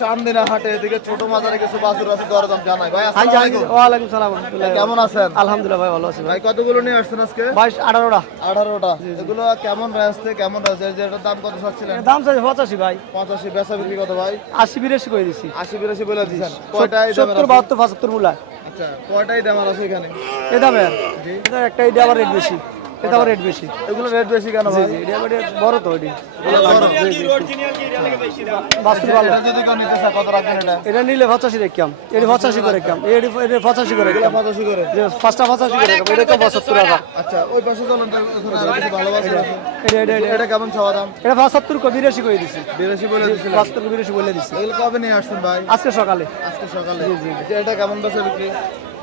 চান্দিনা হাটে এদিকে ছোট মাজারে কিছু বাছুর আছে, দরদাম জানাই ভাই। আসসালামু আলাইকুম। ওয়ালাইকুম সালাম। কেমন আছেন? আলহামদুলিল্লাহ ভাই, ভালো আছি ভাই। ভাই কতগুলো নিয়ে আসছেন আজকে? 18টা। 18টা। এগুলো কেমন রেঞ্জ থেকে কেমন রেঞ্জ? যেটার দাম কত চাচ্ছিলেন? দাম চাই 85 ভাই। 85। বেচা বিক্রি কত ভাই? 80 82 করে দিছি। 80 82 বলে দিচ্ছেন। কয়টাই দাম 70 72 75 মূলা। আচ্ছা, কয়টাই দাম আছে এখানে? এই দামের জি। এটা একটা, এটা আবার রেট বেশি, এটা আবার রেট বেশি। এগুলো রেট বেশি কেন ভাই? এটা আবার বড় তো এটি। এটা বাস্তব ভালো। যদি কেউ নিতে চায় কত রাখবেন এটা? এটা নিলে 85 রেখলাম, এটা 85 করে রেখলাম, এটা 85 করে এগুলো রেখলাম। 85 করে। যে পাঁচটা 85 করে রেখলাম, এটা তো 75 টাকা। আচ্ছা, ওই পাশে চলেন তো, ওখানে আরো কিছু ভালো বাছুর আছে। এটা এটা কেমন চাওয়া দাম? এটা 75 করে 82 করে দিছি। 82 বলে দিছিলেন। 75 82 বলে দিছি এগুলো কবে নিয়ে আসছেন ভাই? আজকে সকালে। আজকে সকালে। আচ্ছা, এটা কেমন বেচা বিক্রি?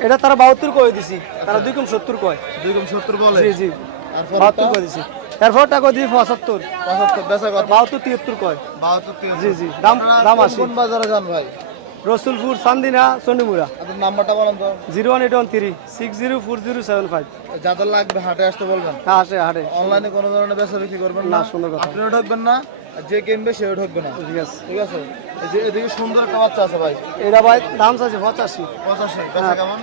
এটা তারা 72 করে দিছি, তারা 2 কম 70 কয়। 2 কম 70 বলে। জি জি, আর 72 করে দিছি। এরপর টাকা দিয়ে 75 75 বেচা কত? 72 73 কয়। 72। জি জি, দাম দাম কোন 80। কোন বাজারে যান ভাই? রসুলপুর, চান্দিনা, চন্ডিমুড়া। আপনার নাম্বারটা বলেন তো। 01813 604075। যাদের লাগবে হাটে আসতে বলবেন। হ্যাঁ, আসে হাটে। অনলাইনে কোনো ধরনের বেচা বিক্রি করবেন না। না, সুন্দর কথা। আপনিও ঢুকবেন না, আর যে কিনবে সেও ঢুকবে না। ঠিক আছে। ঠিক আছে। এই যে এদিকে সুন্দর একটা বাচ্চা আছে ভাই। এটা ভাই দাম চাইছে 85, 85 বেচা কেমন?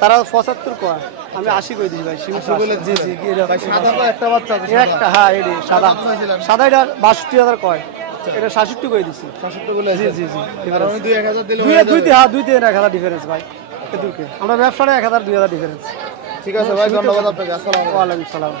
তারা 75 কয়, আমি 80 করে দিই ভাই। সীমিত বলে জি জি, ভাই সাদা তো একটা বাচ্চা আছে। এই একটা, হ্যাঁ এডি সাদা। কত চাইছিলেন? সাদা এটা 62,000 কয়, এটা 66 করে দিছি। 66 বলে জি জি জি, আর আমি 2-1000 দিলে দুই হয়ে দুই যাবে। হ্যাঁ, 2-3 ডিফারেন্স ভাই। এটুকু আমরা ব্যবসাটা 1000 2000 ডিফারেন্স। ঠিক আছে ভাই, ধন্যবাদ আপনাকে। আসসালামু আলাইকুম। ওয়ালাইকুম সালাম।